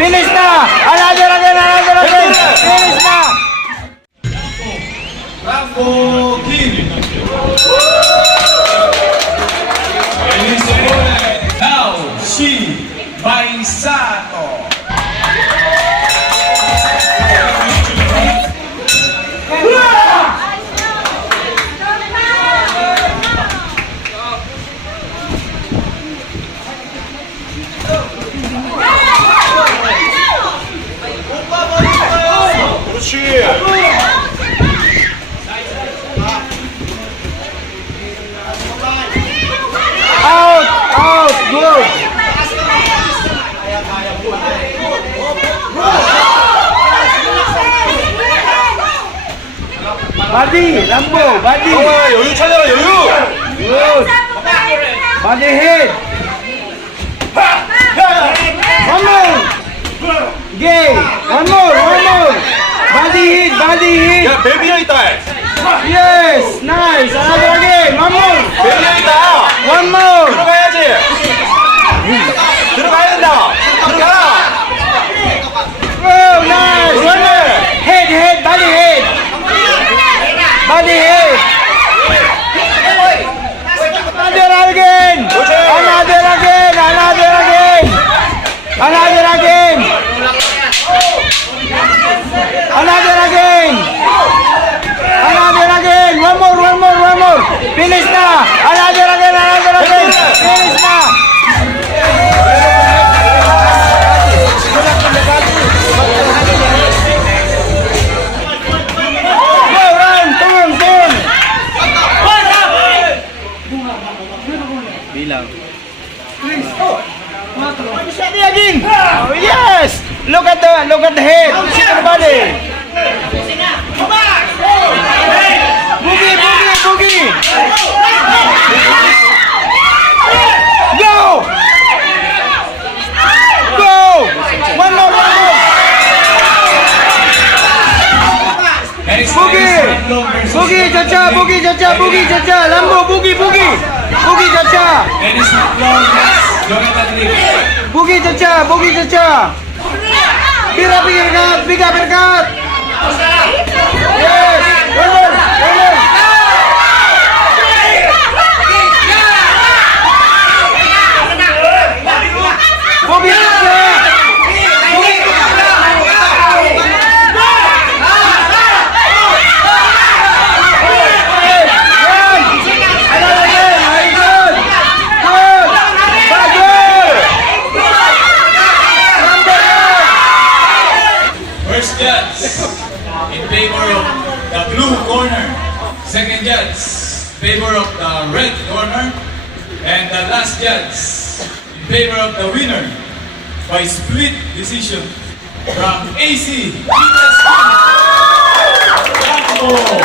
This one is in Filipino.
Finish na! Another again! Finish na! Rambo King. And his opponent, now, Shi Maisato. Out! Good! Body! Rambo! Body! 여유 찾아라, 여유! Good! Body hit! One more! Gay! One more! Body hit! 야, 맵이야 있다. Yes! Nice! Another again! One more! 맵이야 있다. One more! 들어가야지. 들어가야 된다. 들어가. Oh, nice! One more! Head! Body hit! Body hit! Another again! Another again! One more! Finish na! Another again! Finish na! Go, run! Turn! Bilang. Again! Oh, yes! Look at the head! Look at the body! Boogie! Go! One more! Boogie, cha-cha! Lambo, boogie, cha-cha! Dennis McClung, Jonathan Rick. Boogie, cha-cha! Big uppercut! Yes! One more! Boogie, cha-cha! First judge in favor of the blue corner. Second judge in favor of the red corner. And the last judge in favor of the winner by split decision from AC. Rambo.